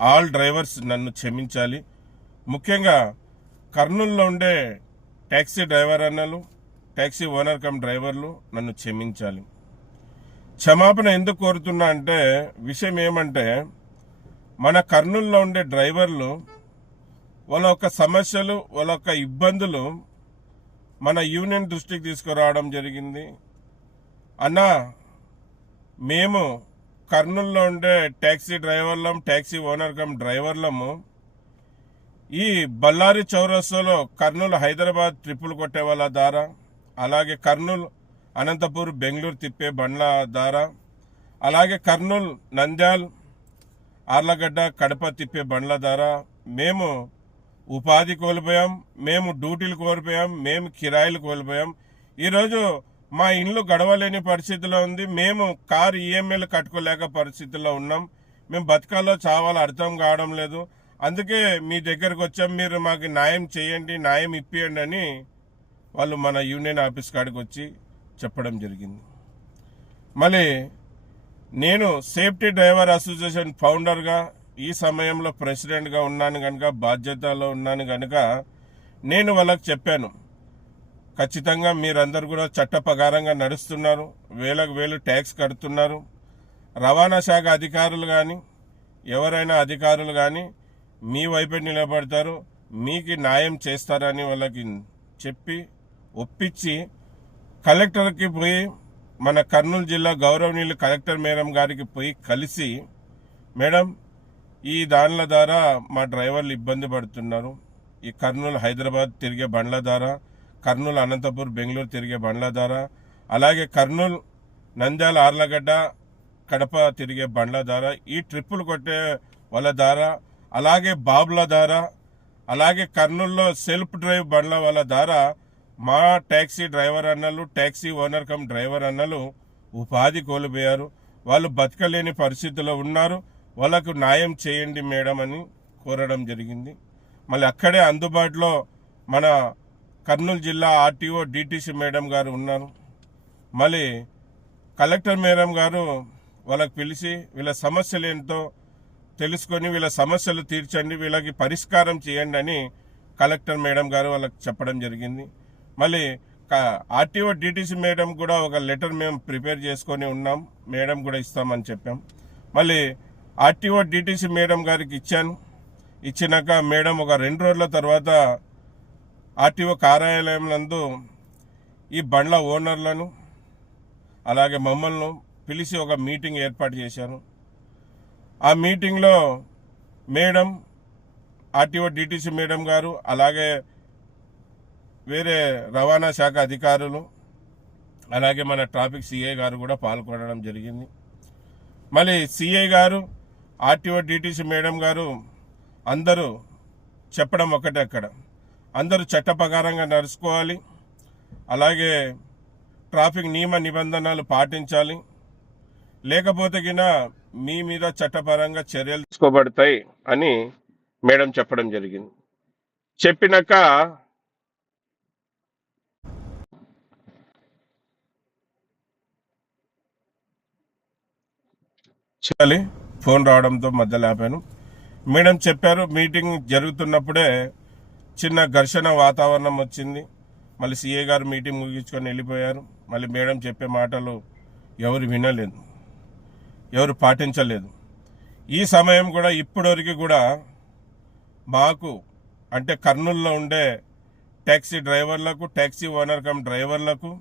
All drivers నన్ను క్షమించాలి. ముఖ్యంగా కర్నూలులో ఉండే ట్యాక్సీ డ్రైవర్ అన్నలు, ట్యాక్సీ ఓనర్ కమ్ డ్రైవర్లు నన్ను క్షమించాలి. క్షమాపణ ఎందుకు కోరుతున్నా అంటే విషయం ఏమంటే, మన కర్నూలులో ఉండే డ్రైవర్లు వాళ్ళ యొక్క సమస్యలు, వాళ్ళ యొక్క ఇబ్బందులు మన యూనియన్ దృష్టికి తీసుకురావడం జరిగింది. అన్నా, మేము కర్నూలులో ఉండే ట్యాక్సీ డ్రైవర్లం, ట్యాక్సీ ఓనర్ కమ్ డ్రైవర్లము ఈ బళ్ళారి చౌరస్తాలో కర్నూలు హైదరాబాద్ ట్రిప్పులు కొట్టే వాళ్ళ ద్వారా, అలాగే కర్నూలు అనంతపూర్ బెంగళూరు తిప్పే బండ్ల ద్వారా, అలాగే కర్నూలు నంద్యాల్ ఆర్లగడ్డ కడప తిప్పే బండ్ల ద్వారా మేము ఉపాధి కోల్పోయాం, మేము డ్యూటీలు కోల్పోయాం, మేము కిరాయిలు కోల్పోయాం. ఈరోజు మా ఇండ్లు గడవలేని పరిస్థితిలో ఉంది. మేము కారు ఈఎంఐలు కట్టుకోలేక పరిస్థితుల్లో ఉన్నాం. మేము బతకాలో చావాలో అర్థం కావడం లేదు. అందుకే మీ దగ్గరకు వచ్చాం, మీరు మాకు న్యాయం చేయండి, న్యాయం ఇప్పియండి అని వాళ్ళు మన యూనియన్ ఆఫీస్ కాడికి వచ్చి చెప్పడం జరిగింది. మళ్ళీ నేను సేఫ్టీ డ్రైవర్ అసోసియేషన్ ఫౌండర్గా, ఈ సమయంలో ప్రెసిడెంట్గా ఉన్నాను కనుక, బాధ్యతలో ఉన్నాను కనుక నేను వాళ్ళకి చెప్పాను, ఖచ్చితంగా మీరందరూ కూడా చట్ట ప్రకారంగా నడుస్తున్నారు, వేలకు వేలు ట్యాక్స్ కడుతున్నారు. రవాణా శాఖ అధికారులు కానీ ఎవరైనా అధికారులు కానీ మీ వైపే నిలబడతారు, మీకు న్యాయం చేస్తారని వాళ్ళకి చెప్పి ఒప్పించి కలెక్టర్కి పోయి, మన కర్నూలు జిల్లా గౌరవనీయులు కలెక్టర్ మేడం గారికి పోయి కలిసి, మేడం ఈ దానిల ద్వారా మా డ్రైవర్లు ఇబ్బంది పడుతున్నారు, ఈ కర్నూలు హైదరాబాద్ తిరిగే బండ్ల ద్వారా, కర్నూలు అనంతపూర్ బెంగళూరు తిరిగే బండ్ల ద్వారా, అలాగే కర్నూలు నంద్యాల ఆర్లగడ్డ కడప తిరిగే బండ్ల ద్వారా, ఈ ట్రిప్పులు కొట్టే వాళ్ళ ద్వారా, అలాగే బాబుల ద్వారా, అలాగే కర్నూలులో సెల్ఫ్ డ్రైవ్ బండ్ల వాళ్ళ ద్వారా మా ట్యాక్సీ డ్రైవర్ అన్నలు, ట్యాక్సీ ఓనర్ కమ్ డ్రైవర్ అన్నలు ఉపాధి కోల్పోయారు. వాళ్ళు బతకలేని పరిస్థితిలో ఉన్నారు. వాళ్ళకు న్యాయం చేయండి మేడం అని కోరడం జరిగింది. మళ్ళీ అక్కడే అందుబాటులో మన కర్నూలు జిల్లా ఆర్టీఓ డిటిసి మేడం గారు ఉన్నారు. మళ్ళీ కలెక్టర్ మేడం గారు వాళ్ళకి పిలిచి వీళ్ళ సమస్యలు ఏంటో తెలుసుకొని వీళ్ళ సమస్యలు తీర్చండి, వీళ్ళకి పరిష్కారం చేయండి అని కలెక్టర్ మేడం గారు వాళ్ళకి చెప్పడం జరిగింది. మళ్ళీ ఆర్టీఓ డిటిసి మేడం కూడా ఒక లెటర్ మేము ప్రిపేర్ చేసుకొని ఉన్నాం, మేడం కూడా ఇస్తామని చెప్పాం. మళ్ళీ ఆర్టీఓ డిటిసి మేడం గారికి ఇచ్చాను. ఇచ్చినాక మేడం ఒక 2 రోజుల తర్వాత ఆర్టీఓ కార్యాలయం నందు ఈ బండ్ల ఓనర్లను అలాగే మమ్మల్ని పిలిచి ఒక మీటింగ్ ఏర్పాటు చేశారు. ఆ మీటింగ్లో మేడం, ఆర్టీఓ డిటిసి మేడం గారు, అలాగే వేరే రవాణా శాఖ అధికారులు, అలాగే మన ట్రాఫిక్ సిఐ గారు కూడా పాల్గొనడం జరిగింది. మళ్ళీ సిఐ గారు, ఆర్టీఓ డిటిసి మేడం గారు అందరూ చెప్పడం ఒకటే, అక్కడ అందరూ చట్ట ప్రకారంగా నడుచుకోవాలి, అలాగే ట్రాఫిక్ నియమ నిబంధనలు పాటించాలి, లేకపోతే గిన మీ మీద చట్టపరంగా చర్యలు తీసుకోబడతాయి అని మేడం చెప్పడం జరిగింది. చెప్పినాక చాలి ఫోన్ రావడంతో మధ్యలో ఆపాను. మేడం చెప్పారు, మీటింగ్ జరుగుతున్నప్పుడే చిన్న ఘర్షణ వాతావరణం వచ్చింది. మళ్ళీ సిఏ గారు మీటింగ్ ముగించుకొని వెళ్ళిపోయారు. మళ్ళీ మేడం చెప్పే మాటలు ఎవరు వినలేదు, ఎవరు పాటించలేదు. ఈ సమయం కూడా ఇప్పటివరకు కూడా మాకు అంటే కర్నూలులో ఉండే ట్యాక్సీ డ్రైవర్లకు, ట్యాక్సీ ఓనర్ కమ్ డ్రైవర్లకు,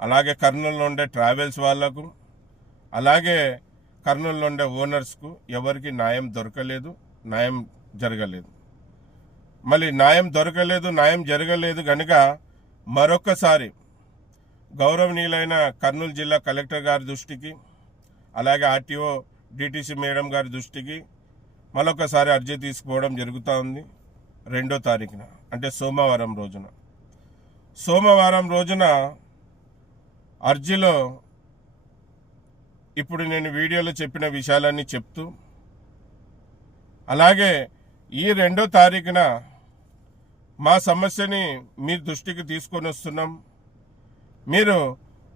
అలాగే కర్నూలులో ఉండే ట్రావెల్స్ వాళ్లకు, అలాగే కర్నూలులో ఉండే ఓనర్స్కు ఎవరికి న్యాయం దొరకలేదు, న్యాయం జరగలేదు. మళ్ళీ న్యాయం దొరకలేదు, న్యాయం జరగలేదు కనుక మరొక్కసారి గౌరవనీయులైన కర్నూలు జిల్లా కలెక్టర్ గారి దృష్టికి, అలాగే ఆర్టీఓ డిటిసి మేడం గారి దృష్టికి మరొకసారి అర్జీ తీసుకోవడం జరుగుతూ ఉంది. 2వ తారీఖున అంటే సోమవారం రోజున అర్జీలో ఇప్పుడు నేను వీడియోలో చెప్పిన విషయాలన్నీ చెప్తూ, అలాగే ఈ 2వ తారీఖున మా సమస్యని మీ దృష్టికి తీసుకొని వస్తున్నాం. మీరు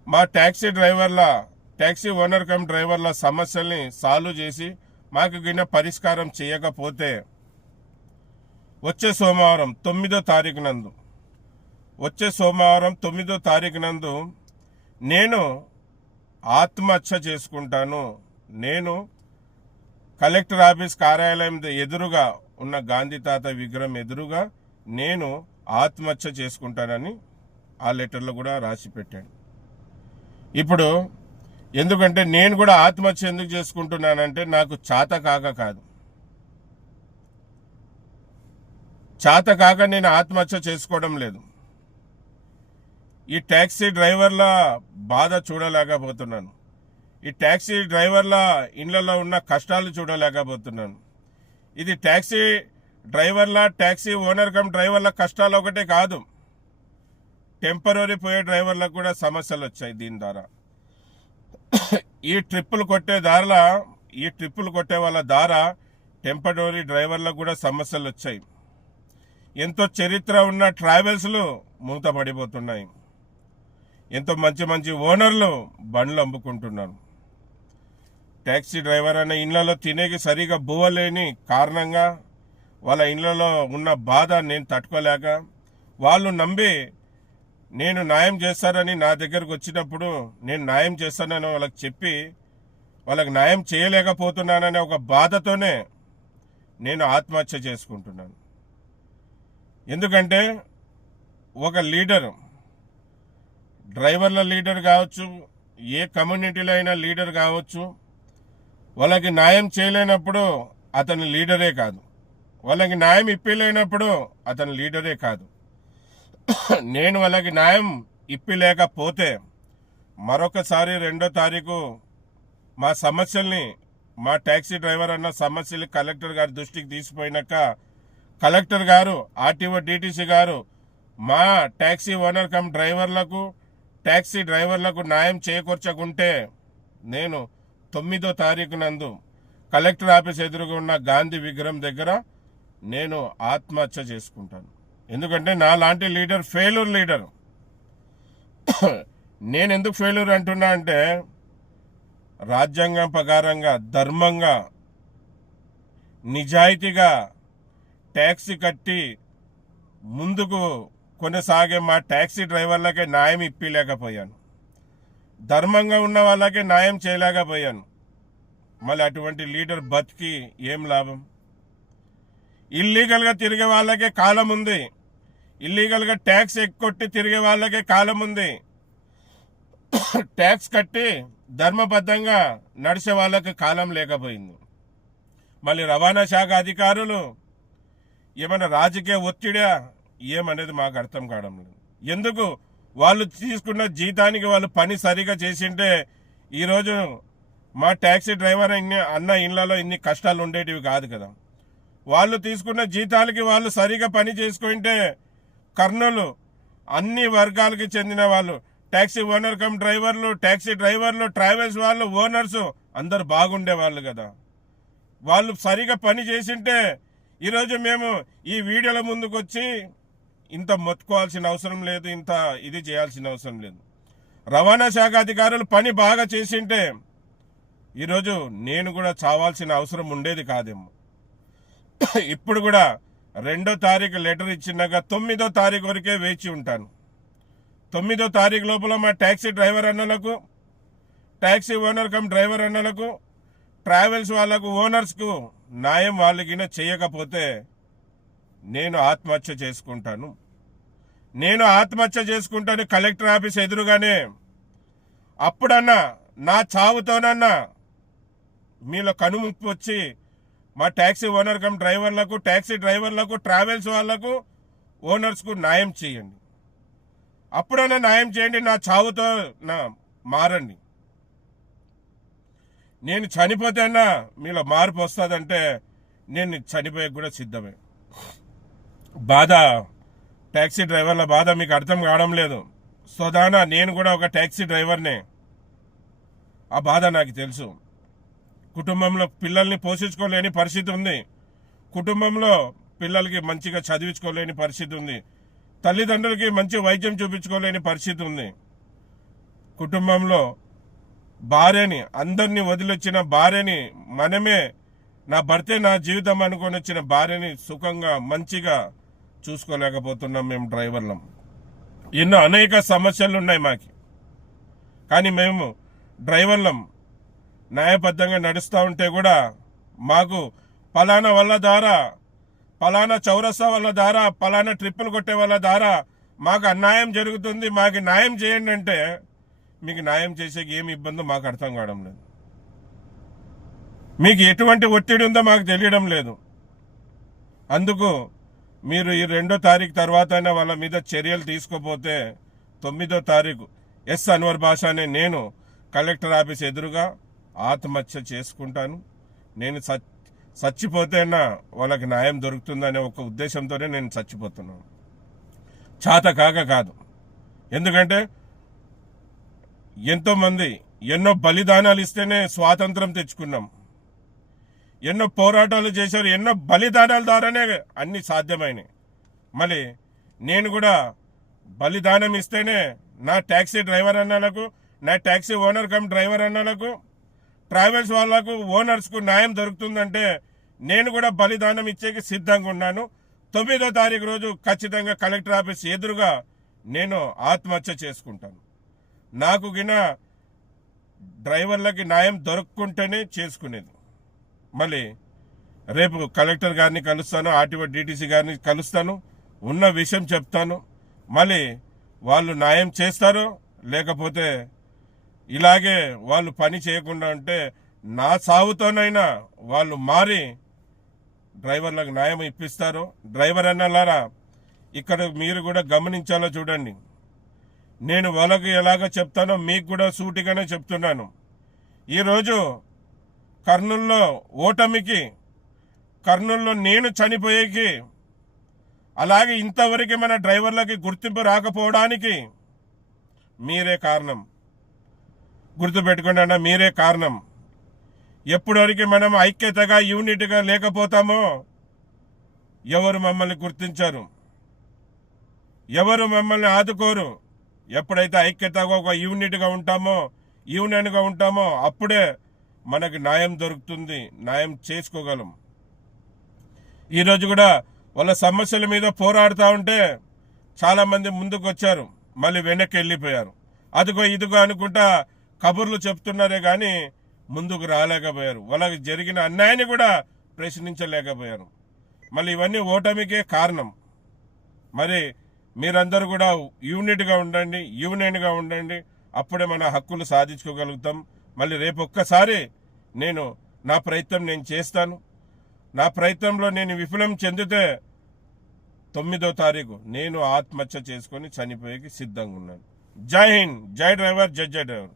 మా ట్యాక్సీ ఓనర్ కమ్ డ్రైవర్ల సమస్యల్ని సాల్వ్ చేసి మాకు గిన్న పరిష్కారం చేయకపోతే వచ్చే సోమవారం 9వ తారీఖు నందు నేను ఆత్మహత్య చేసుకుంటాను. నేను కలెక్టర్ ఆఫీస్ కార్యాలయం ఎదురుగా ఉన్న గాంధీ తాత విగ్రహం ఎదురుగా నేను ఆత్మహత్య చేసుకుంటానని ఆ లెటర్లో కూడా రాసి పెట్టాను. ఇప్పుడు ఎందుకంటే నేను కూడా ఆత్మహత్య ఎందుకు చేసుకుంటున్నానంటే నాకు చేత కాక నేను ఆత్మహత్య చేసుకోవడం లేదు. ఈ ట్యాక్సీ డ్రైవర్ల బాధ చూడలేకపోతున్నాను. ఈ ట్యాక్సీ డ్రైవర్ల ఇళ్లలో ఉన్న కష్టాలు చూడలేకపోతున్నాను. ఇది ట్యాక్సీ ఓనర్ కమ్ డ్రైవర్ల కష్టాలు ఒకటే కాదు, టెంపరరీ పోయే డ్రైవర్లకు కూడా సమస్యలు వచ్చాయి. దీని ద్వారా ఈ ట్రిప్పులు కొట్టే వాళ్ళ ద్వారా టెంపరరీ డ్రైవర్లకు కూడా సమస్యలు వచ్చాయి. ఎంతో చరిత్ర ఉన్న ట్రావెల్స్లు మూతపడిపోతున్నాయి. ఎంతో మంచి ఓనర్లు బండ్లు అమ్ముకుంటున్నారు. ట్యాక్సీ డ్రైవర్ అనే ఇళ్లలో తినేకి సరిగా బువ్వలేని కారణంగా వాళ్ళ ఇళ్లలో ఉన్న బాధ నేను తట్టుకోలేక వాళ్ళు నమ్మి నేను న్యాయం చేస్తారని నా దగ్గరకు వచ్చినప్పుడు నేను న్యాయం చేస్తానని వాళ్ళకి చెప్పి వాళ్ళకి న్యాయం చేయలేకపోతున్నాననే ఒక బాధతోనే నేను ఆత్మహత్య చేసుకుంటున్నాను. ఎందుకంటే ఒక లీడర్, డ్రైవర్ల లీడర్ కావచ్చు, ఏ కమ్యూనిటీలో అయినా లీడర్ కావచ్చు, వాళ్ళకి న్యాయం చేయలేనప్పుడు అతను లీడరే కాదు, వాళ్ళకి న్యాయం ఇప్పలేనప్పుడు అతను లీడరే కాదు. నేను వాళ్ళకి న్యాయం ఇప్పలేకపోతే మరొకసారి 2వ తారీఖు మా ట్యాక్సీ డ్రైవర్ అన్న సమస్యలు కలెక్టర్ గారి దృష్టికి తీసిపోయినాక కలెక్టర్ గారు, ఆర్టీఓ డిటిసి గారు మా ట్యాక్సీ ఓనర్ కమ్ ట్యాక్సీ డ్రైవర్లకు న్యాయం చేకూర్చకుంటే నేను 9వ తారీఖు నందు కలెక్టర్ ఆఫీస్ ఎదురుగా ఉన్న గాంధీ విగ్రహం దగ్గర నేను ఆత్మహత్య చేసుకుంటాను. ఎందుకంటే నా లాంటి లీడర్ ఫెయిల్యూర్ లీడర్. నేను ఎందుకు ఫెయిల్యూర్ అంటున్నా అంటే రాజ్యాంగం ప్రకారంగా ధర్మంగా నిజాయితీగా ట్యాక్సీ కట్టి ముందుకు కొనసాగే మా ట్యాక్సీ డ్రైవర్లకే న్యాయం ఇప్పలేకపోయాను. ధర్మంగా ఉన్న వాళ్ళకే న్యాయం చేయలేకపోయాను. మళ్ళీ అటువంటి లీడర్ బతికి ఏం లాభం? ఇల్లీగల్గా తిరిగే వాళ్ళకే కాలం ఉంది, ఇల్లీగల్గా ట్యాక్స్ ఎక్కొట్టి తిరిగే వాళ్ళకే కాలం ఉంది. ట్యాక్స్ కట్టి ధర్మబద్ధంగా నడిచే వాళ్ళకి కాలం లేకపోయింది. మళ్ళీ రవాణా శాఖ అధికారులు ఏమైనా రాజకీయ ఒత్తిడా ఏమనేది మాకు అర్థం కావడం లేదు. ఎందుకు వాళ్ళు తీసుకున్న జీతానికి వాళ్ళు పని సరిగా చేసింటే ఈరోజు మా ట్యాక్సీ డ్రైవర్ అన్న ఇళ్లలో ఇన్ని కష్టాలు ఉండేటివి కాదు కదా. వాళ్ళు తీసుకున్న జీతాలకి వాళ్ళు సరిగా పని చేసుకుంటే కర్నూలు అన్ని వర్గాలకి చెందిన వాళ్ళు, ట్యాక్సీ ఓనర్ కమ్ డ్రైవర్లు, ట్యాక్సీ డ్రైవర్లు, ట్రావెల్స్ వాళ్ళు, ఓనర్స్ అందరు బాగుండే వాళ్ళు కదా. వాళ్ళు సరిగా పని చేసింటే ఈరోజు మేము ఈ వీడియోల ముందుకు వచ్చి ఇంత మొత్తుకోవాల్సిన అవసరం లేదు, ఇంత ఇది చేయాల్సిన అవసరం లేదు. రవాణా శాఖ అధికారులు పని బాగా చేసింటే ఈరోజు నేను కూడా చావాల్సిన అవసరం ఉండేది కాదేమో. ఇప్పుడు కూడా 2వ తారీఖు లెటర్ ఇచ్చినాక 9వ తారీఖు వరకే వేచి ఉంటాను. 9వ తారీఖు లోపల మా ట్యాక్సీ డ్రైవర్ అన్నలకు, ట్యాక్సీ ఓనర్ కమ్ డ్రైవర్ అన్నలకు, ట్రావెల్స్ వాళ్ళకు, ఓనర్స్కు న్యాయం వాళ్ళకి చేయకపోతే నేను ఆత్మహత్య చేసుకుంటాను కలెక్టర్ ఆఫీస్ ఎదురుగానే. అప్పుడన్నా నా చావుతోనన్నా మీలో కనుముప్పు వచ్చి మా ట్యాక్సీ ఓనర్ కమ్ డ్రైవర్లకు, ట్యాక్సీ డ్రైవర్లకు, ట్రావెల్స్ వాళ్లకు, ఓనర్స్కు న్యాయం చేయండి. అప్పుడన్నా న్యాయం చేయండి, నా చావుతో మారండి. నేను చనిపోతే అన్నా మీలో మార్పు వస్తుందంటే నేను చనిపోయే కూడా సిద్ధమే. బాధ, ట్యాక్సీ డ్రైవర్ల బాధ మీకు అర్థం కావడం లేదు. సోదానా నేను కూడా ఒక ట్యాక్సీ డ్రైవర్నే, ఆ బాధ నాకు తెలుసు. కుటుంబంలో పిల్లల్ని పోషించుకోలేని పరిస్థితి ఉంది, కుటుంబంలో పిల్లలకి మంచిగా చదివించుకోలేని పరిస్థితి ఉంది, తల్లిదండ్రులకి మంచి వైద్యం చూపించుకోలేని పరిస్థితి ఉంది. కుటుంబంలో భార్యని, అందరినీ వదిలొచ్చిన భార్యని మనమే నా భర్తే నా జీవితం అనుకొని వచ్చిన భార్యని సుఖంగా మంచిగా చూసుకోలేకపోతున్నాం మేము డ్రైవర్లం. ఎన్నో అనేక సమస్యలు ఉన్నాయి మాకు. కానీ మేము డ్రైవర్లం న్యాయబద్ధంగా నడుస్తూ ఉంటే కూడా మాకు పలానా వాళ్ళ ద్వారా, పలానా చౌరస్తా వాళ్ళ ద్వారా, పలానా ట్రిప్పులు కొట్టే వాళ్ళ ద్వారా మాకు అన్యాయం జరుగుతుంది, మాకు న్యాయం చేయండి అంటే మీకు న్యాయం చేసే ఏమి ఇబ్బందో మాకు అర్థం కావడం లేదు. మీకు ఎటువంటి ఒత్తిడి ఉందో మాకు తెలియడం లేదు. అందుకు మీరు ఈ 2వ తారీఖు తర్వాత వాళ్ళ మీద చర్యలు తీసుకోపోతే 9వ తారీఖు ఎస్ అన్వర్ బాషా అనే నేను కలెక్టర్ ఆఫీస్ ఎదురుగా ఆత్మహత్య చేసుకుంటాను. నేను చచ్చిపోతేనా వాళ్ళకి న్యాయం దొరుకుతుందనే ఒక ఉద్దేశంతోనే నేను చచ్చిపోతున్నాను. చాత కాదు. ఎందుకంటే ఎంతోమంది ఎన్నో బలిదానాలు ఇస్తేనే స్వాతంత్రం తెచ్చుకున్నాం. ఎన్నో పోరాటాలు చేశారు, ఎన్నో బలిదానాల ద్వారానే అన్ని సాధ్యమైనవి. మళ్ళీ నేను కూడా బలిదానం ఇస్తేనే నా ట్యాక్సీ డ్రైవర్ అన్నలకు, నా ట్యాక్సీ ఓనర్ కమ్ డ్రైవర్ అన్నలకు, ట్రావెల్స్ వాళ్ళకు, ఓనర్స్కు న్యాయం దొరుకుతుందంటే నేను కూడా బలిదానం ఇచ్చేకి సిద్ధంగా ఉన్నాను. 9వ తారీఖు రోజు ఖచ్చితంగా కలెక్టర్ ఆఫీస్ ఎదురుగా నేను ఆత్మహత్య చేసుకుంటాను. నాకు గిన డ్రైవర్లకి న్యాయం దొరుకుంటేనే చేసుకునేది. మళ్ళీ రేపు కలెక్టర్ గారిని కలుస్తాను, ఆర్టీఓ డీటీసీ గారిని కలుస్తాను, ఉన్న విషయం చెప్తాను. మళ్ళీ వాళ్ళు న్యాయం చేస్తారో లేకపోతే ఇలాగే వాళ్ళు పని చేయకుండా ఉంటే నా సాగుతోనైనా వాళ్ళు మారి డ్రైవర్లకు న్యాయం ఇప్పిస్తారు. డ్రైవర్ అన్నలారా, ఇక్కడ మీరు కూడా గమనించాలో చూడండి. నేను వాళ్ళకి ఎలాగ చెప్తానో మీకు కూడా సూటిగానే చెప్తున్నాను. ఈరోజు కర్నూలులో ఓటమికి, కర్నూలులో నేను చనిపోయేకి, అలాగే ఇంతవరకు మన డ్రైవర్లకి గుర్తింపు రాకపోవడానికి మీరే కారణం. గుర్తుపెట్టుకోండి అన్న, మీరే కారణం. ఎప్పటివరకు మనం ఐక్యతగా యూనిట్గా లేకపోతామో ఎవరు మమ్మల్ని గుర్తించారు, ఎవరు మమ్మల్ని ఆదుకోరు. ఎప్పుడైతే ఐక్యతగా ఒక యూనిట్గా ఉంటామో, యూనియన్గా ఉంటామో అప్పుడే మనకు న్యాయం దొరుకుతుంది, న్యాయం చేసుకోగలం. ఈరోజు కూడా వాళ్ళ సమస్యల మీద పోరాడుతూ ఉంటే చాలామంది ముందుకు వచ్చారు, మళ్ళీ వెనక్కి వెళ్ళిపోయారు. అదిగో ఇదిగో అనుకుంటా కబుర్లు చెప్తున్నారే కానీ ముందుకు రాలేకపోయారు. వాళ్ళకి జరిగిన అన్యాయాన్ని కూడా ప్రశ్నించలేకపోయారు. మళ్ళీ ఇవన్నీ ఓటమికే కారణం. మరి మీరందరూ కూడా యూనిట్గా ఉండండి, యూనియన్గా ఉండండి. అప్పుడే మన హక్కులు సాధించుకోగలుగుతాం. మళ్ళీ రేపు ఒక్కసారి నా ప్రయత్నం నేను చేస్తాను. నా ప్రయత్నంలో నేను విఫలం చెందితే 9వ తారీఖు నేను ఆత్మహత్య చేసుకొని చనిపోయేకి సిద్ధంగా ఉన్నాను. జై హింద్, జై డ్రైవర్, జై డ్రైవర్.